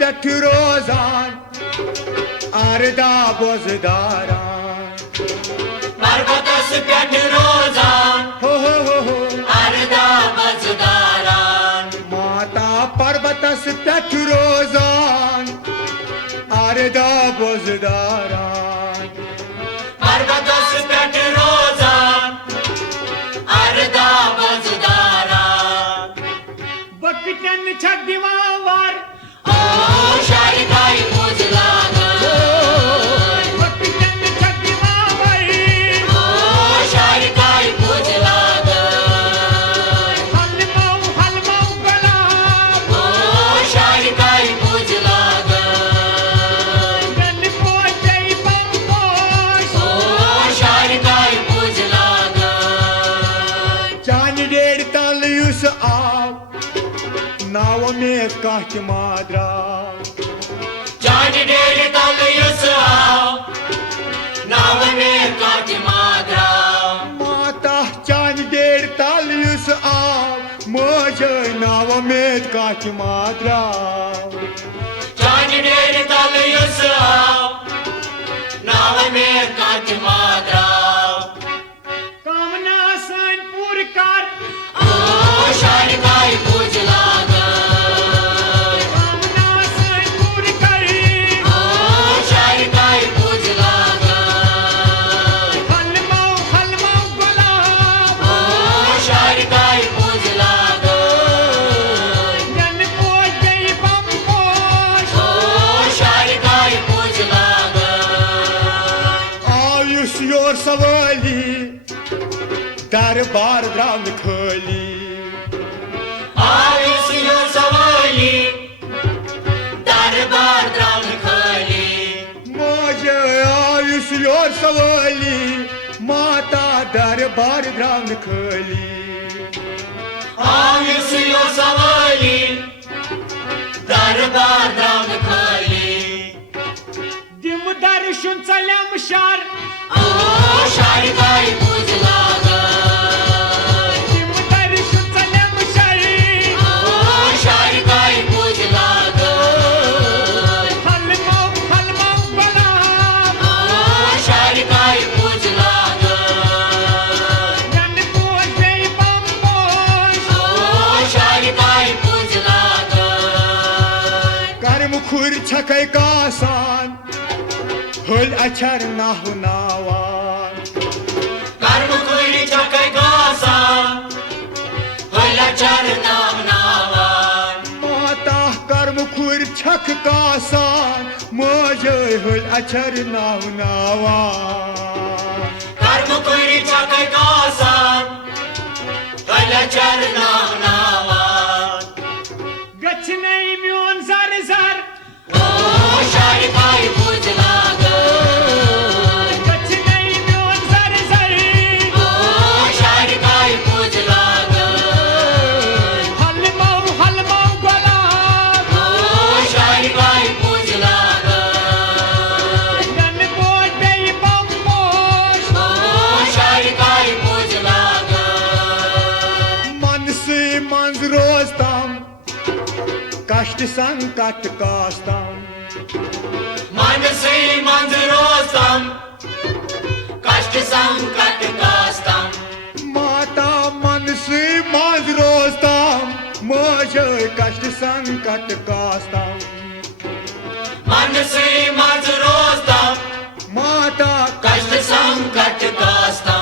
pet rozan arda bozdaran पर्वतस पट रोजान ho ho ho ho अर्धा बजदारान mata parbatas pet rozan arda bozdaran पर्वतस पट रोजान अर्धा बजदारान बकचन छदिवावर ओ शारिकाई मुझला बकचन छदिवावर ओ शारिकाई मुझला हलमौ गुलाब ओ शारिकाई मुझला गन को जय बंगोश ओ शारिकाई मुझला चान डेढ़ तल युस आव नाव में काट माद्रा चांद डेढ़ तल युस आओ नाव में काट माद्रा माता चान डेढ़ तल युस आव मोज नाव में काट माद्रा चांद डेढ़ तल युस आओ नाव में काट माद्रा कामना सन पूर कर ओ शारिकाई मुझला कामना सन पूर कर ओ शारिकाई मुझला हलमौ गुलाब ओ शारिकाई मुझला गन को जय बंगोश ओ शारिकाई मुझला आयुष योर सवाली दरबार द्राम खोली आयुष्यो सवाली दरबार द्राम खाली मोज आयुष योर सवाली माता दरबार द्राम खोली आयुष्यो सवाली दरबार द्राम खाली दिम दर्शन चलम शार ओ शारिकाई मुझला दिम दर्शन चलम शार ओ शारिकाई मुझला हलमौ गुलाब ओ शारिकाई मुझला गन को जय बंगोश ओ शारिकाई मुझला कर्म खुर छकै कासान होल अक्षर नाहु नावान कर्म कुली चकै गासा होला चर नाम नावान माता कर्म खुर छक कासान मोज होल अक्षर नाहु नावान कर्म कुली चकै गासा होला चर नाम नावान गछ नहीं म्योन जर जर ओ शारिकाई मुझला गछ नहीं म्योन जर जर ओ शारिकाई मुझला हलमौ गुलाब ओ शारिकाई मुझला गन को जय बंगोश ओ शारिकाई मुझला मन से मंज रोजतम कष्ट संकट कास्तम मन से मंद रोस्तम कष्ट संकट कास्तम माता मन से मंज रोजतम मोज कष्ट संकट कास्तम मन से मंद रोस्तम माता कष्ट संकट कास्तम